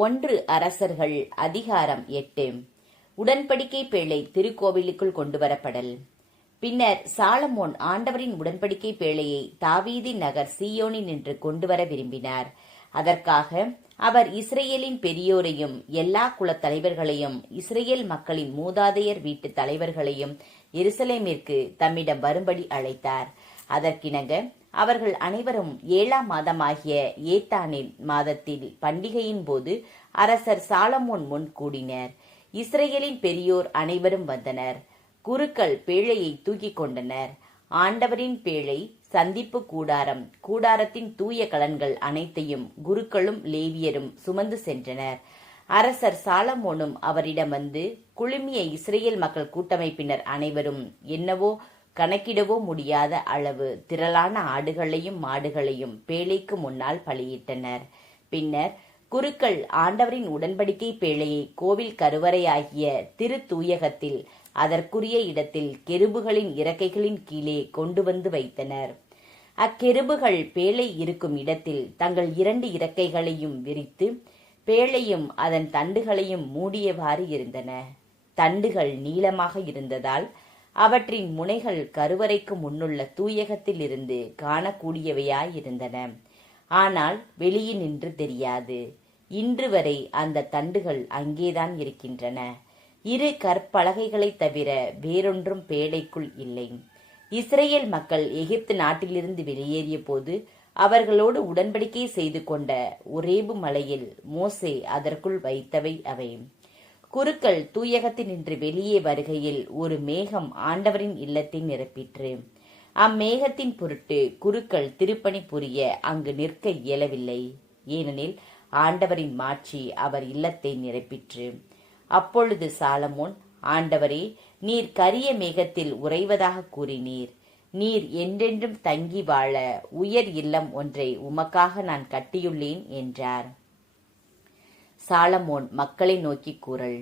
1 அரசர்கள் அதிகாரம் 8. உடன்படிக்கை பேழை திருக்கோவிலுக்குள் கொண்டுவரப்படல். பின்னர் சாலமோன் ஆண்டவரின் உடன்படிக்கை பேழையை தாவீதின் நகர் சீயோனினின்று கொண்டுவர விரும்பினார். அதற்காக அவர் இஸ்ரேலின் பெரியோரையும் எல்லா குலத் தலைவர்களையும் இஸ்ரேல் மக்களின் மூதாதையர் வீட்டு தலைவர்களையும் எருசலேமிற்கு தம்மிடம் வரும்படி அழைத்தார். அதற்கிணங்க அவர்கள் அனைவரும் 7ஆம் மாதமாகிய ஏத்தானின் மாதத்தில் பண்டிகையின் போது அரசர் சாலமோன் முன் கூடினர். இஸ்ரேலின் பெரியோர் அனைவரும் வந்தனர். குருக்கள் பேழையை தூக்கிக் கொண்டனர். ஆண்டவரின் பேழை, சந்திப்பு கூடாரம், கூடாரத்தின் தூய கலன்கள் அனைத்தையும் குருக்களும் லேவியரும் சுமந்து சென்றனர். அரசர் சாலமோனும் அவரிடம் வந்து, குழுமிய இஸ்ரேல் மக்கள் கூட்டமைப்பினர் அனைவரும் என்னவோ கணக்கிடவோ முடியாத அளவு திரளான ஆடுகளையும் மாடுகளையும் பேழைக்கு முன்னால் பலியிட்டனர். பின்னர் குருக்கள் ஆண்டவரின் உடன்படிக்கை பேழையை கோவில் கருவறையாகிய திரு தூயகத்தில் அதற்குரிய இடத்தில் கெருபுகளின் இறக்கைகளின் கீழே கொண்டு வந்து வைத்தனர். அக்கெருபுகள் பேழை இருக்கும் இடத்தில் தங்கள் 2 இறக்கைகளையும் விரித்து பேழையும் அதன் தண்டுகளையும் மூடியவாறு இருந்தன. தண்டுகள் நீளமாக இருந்ததால் அவற்றின் முனைகள் கருவறைக்கு முன்னுள்ள தூயகத்தில் இருந்து காணக்கூடியவையாயிருந்தன. ஆனால் வெளியினின்று தெரியாது. இன்று வரை அந்த தண்டுகள் அங்கேதான் இருக்கின்றன. 2 கற்பலகைகளைத் தவிர வேறொன்றும் பேழைக்குள் இல்லை. இஸ்ரேல் மக்கள் எகிப்து நாட்டிலிருந்து வெளியேறிய போது அவர்களோடு உடன்படிக்கை செய்து கொண்ட ஒரேபு மலையில் மோசே அதற்குள் வைத்தவை அவை. குருக்கள் தூயகத்தினின்று வெளியே வருகையில் ஒரு மேகம் ஆண்டவரின் இல்லத்தை நிரப்பிற்று. அம்மேகத்தின் பொருட்டு குருக்கள் திருப்பணி புரிய அங்கு நிற்க இயலவில்லை. ஏனெனில் ஆண்டவரின் மாட்சி அவர் இல்லத்தை நிரப்பிற்று. அப்பொழுது சாலமோன், ஆண்டவரே, நீர் கரிய மேகத்தில் உறைவதாக கூறினீர். நீர் என்றென்றும் தங்கி வாழ உயர் இல்லம் ஒன்றை உமக்காக நான் கட்டியுள்ளேன் என்றார். சாலமோன் மக்களை நோக்கி கூறல்.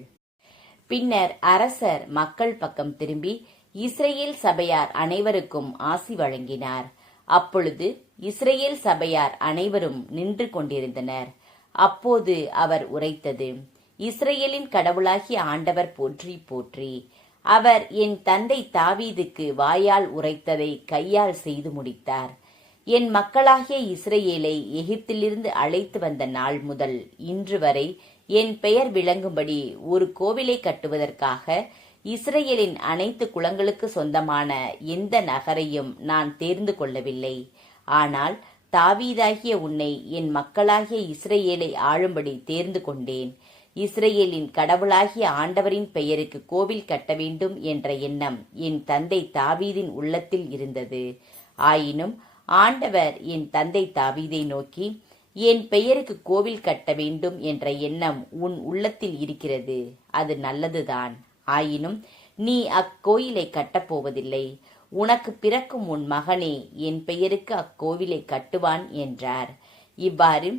பின்னர் அரசர் மக்கள் பக்கம் திரும்பி இஸ்ரேல் சபையார் அனைவருக்கும் ஆசி வழங்கினார். அப்பொழுது இஸ்ரேல் சபையார் அனைவரும் நின்று கொண்டிருந்தனர். அப்போது அவர் உரைத்தது, இஸ்ரேலின் கடவுளாகிய ஆண்டவர் போற்றி போற்றி. அவர் என் தந்தை தாவீதுக்கு வாயால் உரைத்ததை கையால் செய்து முடித்தார். என் மக்களாகிய இஸ்ரேலை எகிப்திலிருந்து அழைத்து வந்த நாள் முதல் இன்று வரை என் பெயர் விளங்கும்படி ஒரு கோவிலை கட்டுவதற்காக இஸ்ரேலின் அனைத்து குலங்களுக்கு சொந்தமான எந்த நகரையும் நான் தேர்ந்து கொள்ளவில்லை. ஆனால் தாவீதாகிய உன்னை என் மக்களாகிய இஸ்ரேலை ஆளும்படி தேர்ந்து கொண்டேன். இஸ்ரேலின் கடவுளாகிய ஆண்டவரின் பெயருக்கு கோவில் கட்ட வேண்டும் என்ற எண்ணம் என் தந்தை தாவீதின் உள்ளத்தில் இருந்தது. ஆயினும் ஆண்டவர் என் தந்தை தாவீதை நோக்கி, என் பெயருக்கு கோவில் கட்ட வேண்டும் என்ற எண்ணம் உன் உள்ளத்தில் இருக்கிறது, அது நல்லதுதான். ஆயினும் நீ அக்கோயிலை கட்டப்போவதில்லை. உனக்கு பிறக்கும் உன் மகனே என் பெயருக்கு அக்கோவிலை கட்டுவான் என்றார். இவ்வாறு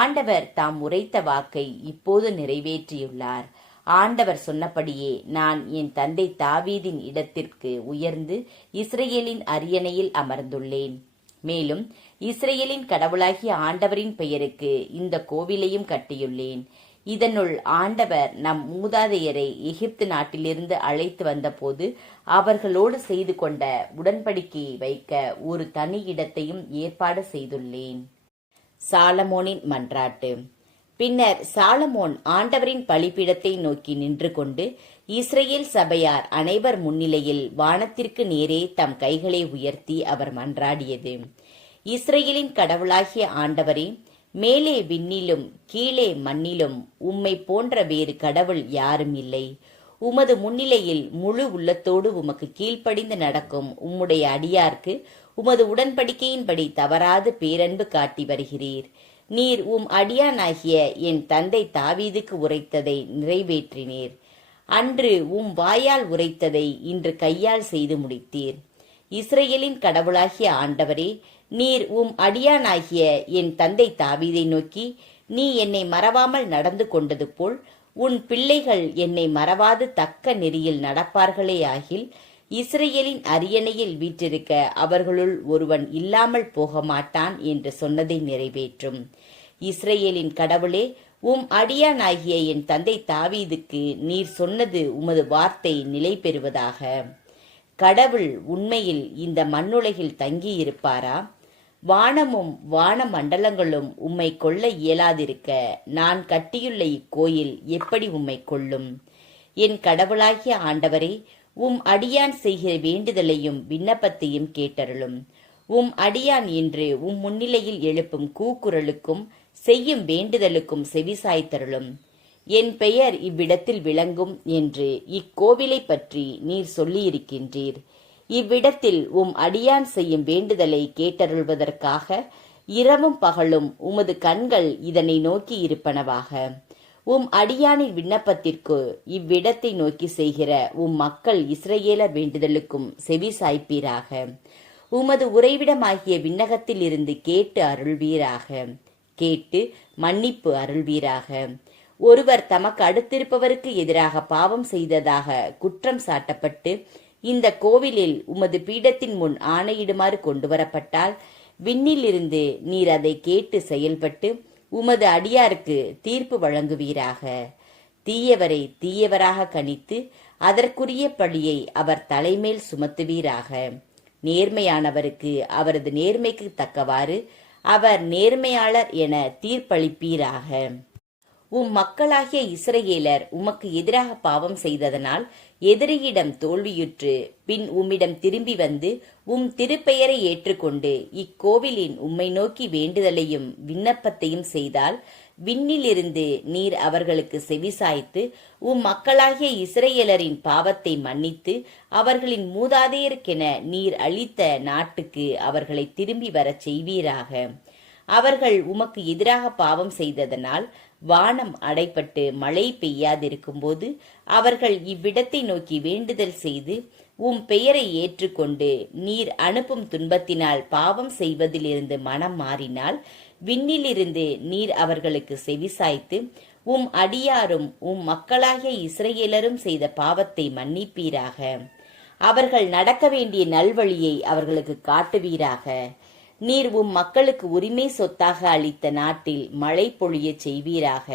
ஆண்டவர் தாம் உரைத்த வாக்கை இப்போது நிறைவேற்றியுள்ளார். ஆண்டவர் சொன்னபடியே நான் என் தந்தை தாவீதின் இடத்திற்கு உயர்ந்து இஸ்ரேலின் அரியணையில் அமர்ந்துள்ளேன். மேலும் இஸ்ரேலின் கடவுளாகிய ஆண்டவரின் பெயருக்கு இந்த கோவிலையும் கட்டியுள்ளேன். இதனுள் ஆண்டவர் நம் மூதாதையரை எகிப்து நாட்டிலிருந்து அழைத்து வந்தபோது அவர்களோடு செய்து கொண்ட உடன்படிக்கையை வைக்க ஒரு தனி இடத்தையும் ஏற்பாடு செய்துள்ளேன். சாலமோனின் மன்றாட்டு. பின்னர் சாலமோன் ஆண்டவரின் பலிபீடத்தை நோக்கி நின்று கொண்டு இஸ்ரேல் சபையார் அனைவர் முன்னிலையில் வானத்திற்கு நேரே தம் கைகளை உயர்த்தி அவர் மன்றாடியது, இஸ்ரேலின் கடவுளாகிய ஆண்டவரே, மேலே விண்ணிலும் கீழே மண்ணிலும் உம்மை போன்ற வேறு கடவுள் யாரும் இல்லை. உமது முன்னிலையில் முழு உள்ளத்தோடு உமக்கு கீழ்ப்படிந்து நடக்கும் உம்முடைய அடியார்க்கு உமது உடன்படிக்கையின்படி தவறாது பேரன்பு காட்டி வருகிறீர். நீர் அடியானாகிய என் தந்தை தாவீதுக்கு உரைத்ததை நிறைவேற்றினீர். அன்று வாயால் உரைத்ததை இன்று கையால் செய்து முடித்தீர். இஸ்ரேலின் கடவுளாகிய ஆண்டவரே, நீர் அடியானாகிய என் தந்தை தாவீதை நோக்கி, நீ என்னை மறவாமல் நடந்து கொண்டது போல் உன் பிள்ளைகள் என்னை மறவாது தக்க நெறியில் நடப்பார்களேயாகில் இஸ்ரேலின் அரியணையில் வீற்றிருக்க அவர்களுள் ஒருவன் இல்லாமல் போக மாட்டான் என்று சொன்னதை நிறைவேற்றும். இஸ்ரேலின் கடவுளே, உம் அடியானாகிய என் தந்தை தாவீதுக்கு நீர் சொன்னது உமது வார்த்தை நிலை பெறுவதாக. கடவுள் உண்மையில் இந்த மண்ணுலகில் தங்கியிருப்பாரா? வானமும் வான மண்டலங்களும் உம்மை கொள்ள இயலாதிருக்க நான் கட்டியுள்ள இக்கோயில் எப்படி உம்மை கொள்ளும்? என் கடவுளாகிய ஆண்டவரே, உம் அடியான் செய்கிற வேண்டுதலையும் விண்ணப்பத்தையும் கேட்டருளும். உம் அடியான் இன்று உம் முன்னிலையில் எழுப்பும் கூக்குரலுக்கும் செய்யும் வேண்டுதலுக்கும் செவிசாய்த்தருளும். என் பெயர் இவ்விடத்தில் விளங்கும் என்று இக்கோவிலை பற்றி நீர் சொல்லியிருக்கின்றீர். இவ்விடத்தில் உம் அடியான் செய்யும் வேண்டுதலை கேட்டருள்வதற்காக இரவும் பகலும் உமது கண்கள் இதனை நோக்கி இருப்பனவாக. உம் அடியானின் விண்ணப்பத்திற்கு இவ்விடத்தை நோக்கி செய்கிற உம் மக்கள் இஸ்ரவேலர் வேண்டுதலுக்கும் செவி சாய்ப்பீராக. உமது உறைவிடமாகிய விண்ணகத்தில் இருந்து கேட்டு அருள்வீராக. கேட்டு மன்னிப்பு அருள்வீராக. ஒருவர் தமக்கு அடுத்திருப்பவருக்கு எதிராக பாவம் செய்ததாக குற்றம் சாட்டப்பட்டு இந்த கோவிலில் உமது பீடத்தின் முன் ஆணையிடுமாறு கொண்டு வரப்பட்டால் விண்ணிலிருந்து நீர் அதை கேட்டு செயல்பட்டு உமது அடியாருக்கு தீர்ப்பு வழங்குவீராக. தீயவரை தீயவராக கணித்து அதற்குரிய பழியை அவர் தலைமேல் சுமத்துவீராக. நேர்மையானவருக்கு அவரது நேர்மைக்கு தக்கவாறு அவர் நேர்மையாளர் என தீர்ப்பளிப்பீராக. உம் மக்களாகிய இஸ்ரவேலர் உமக்கு எதிராக பாவம் செய்ததனால் எதிரியிடம் தோல்வியுற்று பின் உம்மிடம் திரும்பி வந்து உம் திருப்பெயரை ஏற்றுக்கொண்டு இக்கோவிலின் உம்மை நோக்கி வேண்டுதலையும் விண்ணப்பத்தையும் செய்தால் விண்ணிலிருந்து நீர் அவர்களுக்கு செவிசாய்த்து உம் மக்களாகிய இஸ்ரவேலரின் பாவத்தை மன்னித்து அவர்களின் மூதாதையருக்கென நீர் அளித்த நாட்டுக்கு அவர்களை திரும்பி வரச் செய்வீராக. அவர்கள் உமக்கு எதிராக பாவம் செய்ததனால் வானம் அடைப்பட்டு மழை பெய்யாதிருக்கும்போது அவர்கள் இவ்விடத்தை நோக்கி வேண்டுதல் செய்து உம் பெயரை ஏற்றுக்கொண்டு நீர் அனுப்பும் துன்பத்தினால் பாவம் செய்வதிலிருந்து மனம் மாறினால் விண்ணிலிருந்து நீர் அவர்களுக்கு செவிசாய்த்து உம் அடியாரும் உம் மக்களாகிய இஸ்ரவேலரும் செய்த பாவத்தை மன்னிப்பீராக. அவர்கள் நடக்க வேண்டிய நல்வழியை அவர்களுக்கு காட்டுவீராக. நீர் உம் மக்களுக்கு உரிமை சொத்தாக அளித்த நாட்டில் மழை பொழிய செய்வீராக.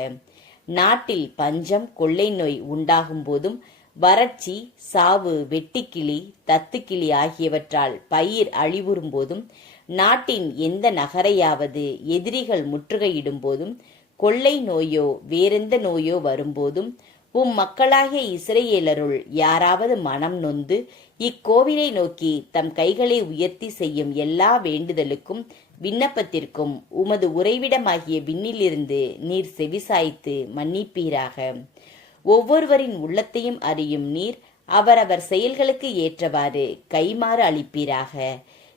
நாட்டில் பஞ்சம் கொள்ளை நோய் உண்டாகும் போதும் வறட்சி சாவு வெட்டுக்கிளி தத்துக்கிளி ஆகியவற்றால் பயிர் அழிவுறும் போதும் நாட்டின் எந்த நகரையாவது எதிரிகள் முற்றுகையிடும் போதும் கொள்ளை நோயோ வேறெந்த நோயோ வரும்போதும் உம் மக்களாகிய இஸ்ரவேலருள் யாராவது மனம் நொந்து இக்கோவிலை நோக்கி தம் கைகளை உயர்த்தி செய்யும் எல்லா வேண்டுதலுக்கும் விண்ணப்பத்திற்கும் உமது உறைவிடமாகிய விண்ணிலிருந்து நீர் செவிசாய்த்து மன்னிப்பீராக. ஒவ்வொருவரின் உள்ளத்தையும் அறியும் நீர் அவரவர் செயல்களுக்கு ஏற்றவாறு கைமாறு அளிப்பீராக.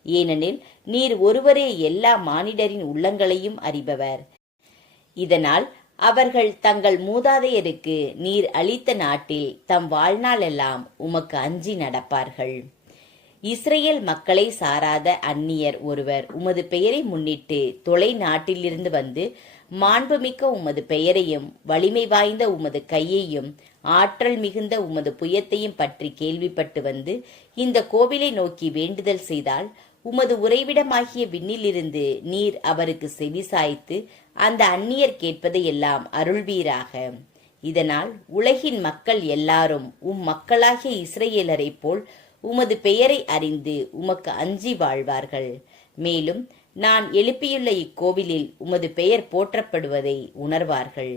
ஏனெனில் நீர் ஒருவரே எல்லா மானிடரின் உள்ளங்களையும் அறிபவர். இதனால் அவர்கள் தங்கள் மூதாதையருக்கு நீர் அளித்த நாட்டில் தம் வாழ்நாளெல்லாம் உமக்கு அஞ்சி நடப்பார்கள். இஸ்ரேல் மக்களை சாராத அந்நியர் ஒருவர் உமது பெயரை முன்னிட்டு தொலை நாட்டிலிருந்து வந்து மாண்புமிக்க உமது பெயரையும் வலிமை வாய்ந்த உமது கையையும் ஆற்றல் மிகுந்த உமது புயத்தையும் பற்றி கேள்விப்பட்டு வந்து இந்த கோவிலை நோக்கி வேண்டுதல் செய்தால் உமது உறைவிடமாகிய விண்ணிலிருந்து நீர் அவருக்கு செவிசாய்த்து அந்த அந்நியர் கேட்பதை எல்லாம் அருள்வீராக. இதனால் உலகின் மக்கள் எல்லாரும் உம் மக்களாகிய இஸ்ரவேலரை போல் உமது பெயரை அறிந்து உமக்கு அஞ்சி வாழ்வார்கள். மேலும் நான் எழுப்பியுள்ள இக்கோவிலில் உமது பெயர் போற்றப்படுவதை உணர்வார்கள்.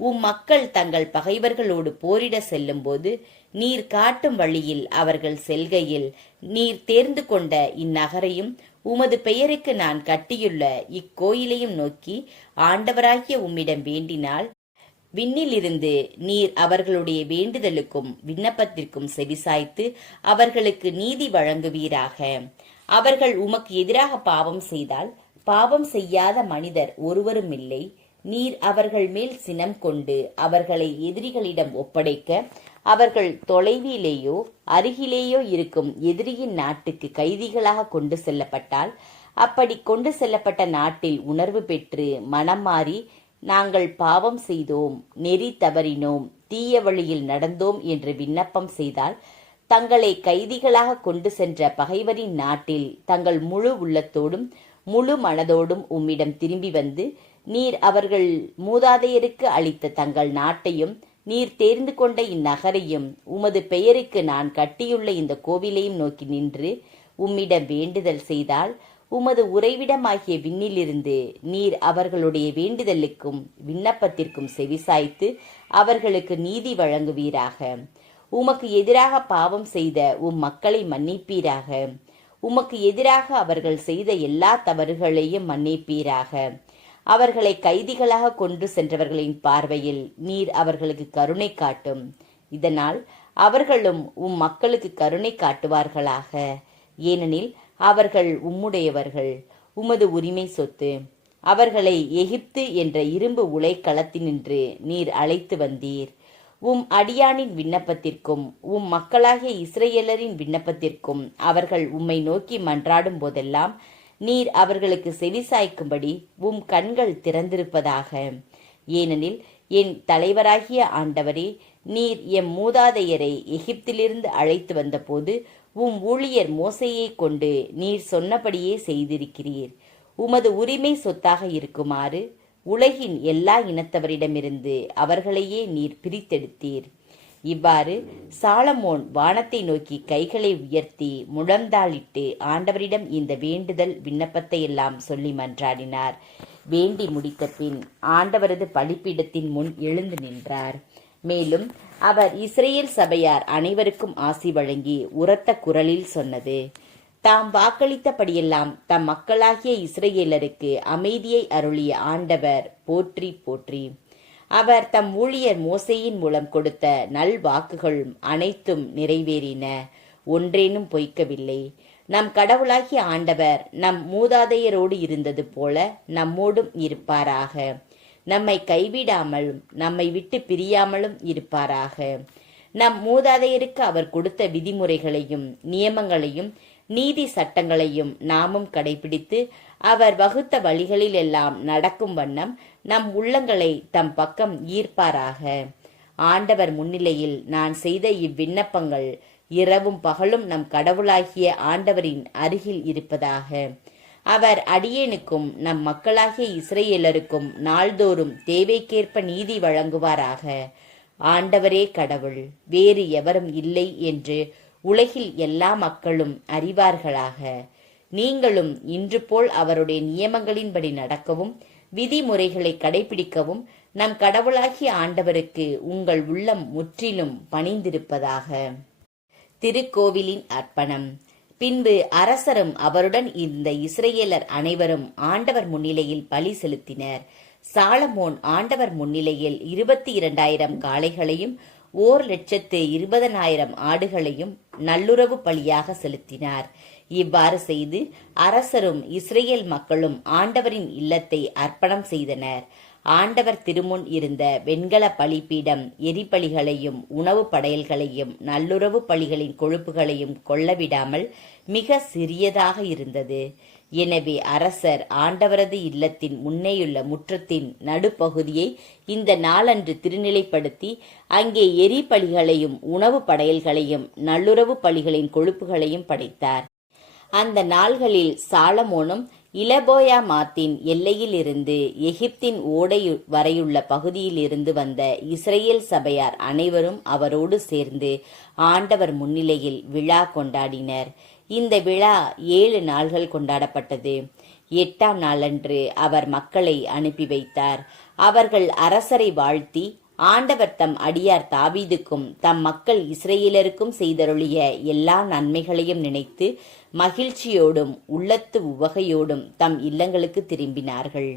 உம் மக்கள் தங்கள் பகைவர்களோடு போரிட செல்லும்போது நீர் காட்டும் வழியில் அவர்கள் செல்கையில் நீர் தேர்ந்து கொண்ட இந்நகரையும் உமது பெயருக்கு நான் கட்டியுள்ள இக்கோயிலையும் நோக்கி ஆண்டவராகிய உம்மிடம் வேண்டினால் விண்ணிலிருந்து நீர் அவர்களுடைய வேண்டுதலுக்கும் விண்ணப்பத்திற்கும் செவிசாய்த்து அவர்களுக்கு நீதி வழங்குவீராக. அவர்கள் உமக்கு எதிராக பாவம் செய்தால் பாவம் செய்யாத மனிதர் ஒருவரும் இல்லை. நீர் அவர்கள் மேல் சினம் கொண்டு அவர்களை எதிரிகளிடம் ஒப்படைக்க அவர்கள் தொலைவிலேயோ அருகிலேயோ இருக்கும் எதிரியின் நாட்டுக்கு கைதிகளாக கொண்டு செல்லப்பட்டால் அப்படி கொண்டு செல்லப்பட்ட நாட்டில் உணர்வு பெற்று மனம் மாறி நாங்கள் பாவம் செய்தோம், நெறி தவறினோம், தீய வழியில் நடந்தோம் என்று விண்ணப்பம் செய்தால் தங்களை கைதிகளாக கொண்டு சென்ற பகைவரின் நாட்டில் தங்கள் முழு உள்ளத்தோடும் முழு மனதோடும் உம்மிடம் திரும்பி வந்து நீர் அவர்கள் மூதாதையருக்கு அளித்த தங்கள் நாட்டையும் நீர் தேர்ந்து கொண்ட இந்நகரையும் உமது பெயருக்கு நான் கட்டியுள்ள இந்த கோவிலையும் நோக்கி நின்று உம்மிடம் வேண்டுதல் செய்தால் உமது உறைவிடமாகிய விண்ணிலிருந்து நீர் அவர்களுடைய வேண்டுதலுக்கும் விண்ணப்பத்திற்கும் செவிசாய்த்து அவர்களுக்கு நீதி வழங்குவீராக. உமக்கு எதிராக பாவம் செய்த மக்களை மன்னிப்பீராக. உமக்கு எதிராக அவர்கள் செய்த எல்லா தவறுகளையும் மன்னிப்பீராக. அவர்களை கைதிகளாக கொண்டு சென்றவர்களின் பார்வையில் நீர் அவர்களுக்கு கருணை காட்டும். இதனால் அவர்களும் மக்களுக்கு கருணை காட்டுவார்களாக. ஏனெனில் அவர்கள் உம்முடையவர்கள், உமது உரிமை சொத்து. அவர்களை எகிப்து என்ற இரும்பு உலைக்களத்தினின்று நீர் அழைத்து வந்தீர். அடியானின் விண்ணப்பத்திற்கும் மக்களாகிய இஸ்ரவேலரின் விண்ணப்பத்திற்கும் அவர்கள் உம்மை நோக்கி மன்றாடும் போதெல்லாம் நீர் அவர்களுக்கு செவிசாய்க்கும்படி கண்கள் திறந்திருப்பதாக. ஏனெனில் என் தலைவராகிய ஆண்டவரே, நீர் எம் மூதாதையரை எகிப்திலிருந்து அழைத்து வந்தபோது ஊழியர் மோசேயை கொண்டு நீர் சொன்னபடியே செய்திருக்கிறீர். உமது உரிமை சொத்தாக இருக்குமாறு உலகின் எல்லா இனத்தவரிடமிருந்து அவர்களையே நீர் பிரித்தெடுத்தீர். இவ்வாறு சாலமோன் வானத்தை நோக்கி கைகளை உயர்த்தி முழந்தாளிட்டு ஆண்டவரிடம் இந்த வேண்டுதல் விண்ணப்பத்தை எல்லாம் சொல்லி மன்றாடினார். வேண்டி முடித்த பின் ஆண்டவரது பலிப்பீடத்தின் முன் எழுந்து நின்றார். மேலும் அவர் இஸ்ரேல் சபையார் அனைவருக்கும் ஆசி வழங்கி உரத்த குரலில் சொன்னது: தாம் வாக்களித்தபடியெல்லாம் தம் மக்களாகிய இஸ்ரேலருக்கு அமைதியை அருளிய ஆண்டவர் போற்றி போற்றி. அவர் தம் ஊழியர் மோசேயின் மூலம் கொடுத்த நல் வாக்குகள் அனைத்தும் நிறைவேறின, ஒன்றேனும் பொய்க்கவில்லை. நம் கடவுளாகிய ஆண்டவர் நம் மூதாதையரோடு இருந்தது போல நம்மோடும் இருப்பாராக. நம்மை கைவிடாமலும் நம்மை விட்டு பிரியாமலும் இருப்பாராக. நம் மூதாதையருக்கு அவர் கொடுத்த விதிமுறைகளையும் நியமங்களையும் நீதி சட்டங்களையும் நாமும் கடைபிடித்து அவர் வகுத்த வழிகளில் எல்லாம் நடக்கும் வண்ணம் நம் உள்ளங்களை தம் பக்கம் ஈர்ப்பாராக. ஆண்டவர் முன்னிலையில் நான் செய்த இவ்விண்ணப்பங்கள் இரவும் பகலும் நம் கடவுளாகிய ஆண்டவரின் அருகில் இருப்பதாக. அவர் அடியேனுக்கும் நம் மக்களாகிய இஸ்ரேலருக்கும் நாள்தோறும் தேவைக்கேற்ப நீதி வழங்குவாராக. ஆண்டவரே கடவுள், வேறு எவரும் இல்லை என்று உலகில் எல்லா மக்களும் அறிவார்களாக. நீங்களும் இன்று போல் அவருடைய நியமங்களின்படி நடக்கவும் விதிமுறைகளை கடைபிடிக்கவும் நம் கடவுளாகிய ஆண்டவருக்கு உங்கள் உள்ளம் முற்றிலும் பணிந்திருப்பதாக. திருக்கோவிலின் அர்ப்பணம். பின்பு அரசரும் அவருடன் இந்த இஸ்ரேலர் அனைவரும் ஆண்டவர் முன்னிலையில் பலி செலுத்தினர். சாலமோன் ஆண்டவர் முன்னிலையில் 22,000 காளைகளையும் 1,20,000 ஆடுகளையும் நல்லுறவு பலியாக செலுத்தினார். இவ்வாறு செய்து அரசரும் இஸ்ரேல் மக்களும் ஆண்டவரின் இல்லத்தை அர்ப்பணம் செய்தனர். ஆண்டவர் திருமுன் இருந்த வெண்கல பலிபீடம் எரிபலிகளையும் உணவு படையல்களையும் நல்லுறவு பலிகளின் கொழுப்புகளையும் கொள்ளவிடாமல் மிக சிறியதாக இருந்தது. எனவே அரசர் ஆண்டவரது இல்லத்தின் முன்னேயுள்ள முற்றத்தின் நடுப்பகுதியை இந்த நாளன்று திருநிலைப்படுத்தி அங்கே எரிபலிகளையும் உணவு படையல்களையும் நல்லுறவு பலிகளின் கொழுப்புகளையும் படைத்தார். அந்த நாள்களில் சாலமோனும் இலபோயாமாத்தின் எல்லையிலிருந்து எகிப்தின் ஓடை வரையுள்ள பகுதியில் இருந்து வந்த இஸ்ரேல் சபையார் அனைவரும் அவரோடு சேர்ந்து ஆண்டவர் முன்னிலையில் விழா கொண்டாடினர். இந்த விழா 7 நாள்கள் கொண்டாடப்பட்டது. 8ஆம் நாளன்று அவர் மக்களை அனுப்பி வைத்தார். அவர்கள் அரசரை வாழ்த்தி ஆண்டவர் தம் அடியார் தாவீதுக்கும் தம் மக்கள் இஸ்ரேலருக்கும் செய்தருளிய எல்லா நன்மைகளையும் நினைத்து மகிழ்ச்சியோடும் உள்ளத்து உவகையோடும் தம் இல்லங்களுக்கு திரும்பினார்கள்.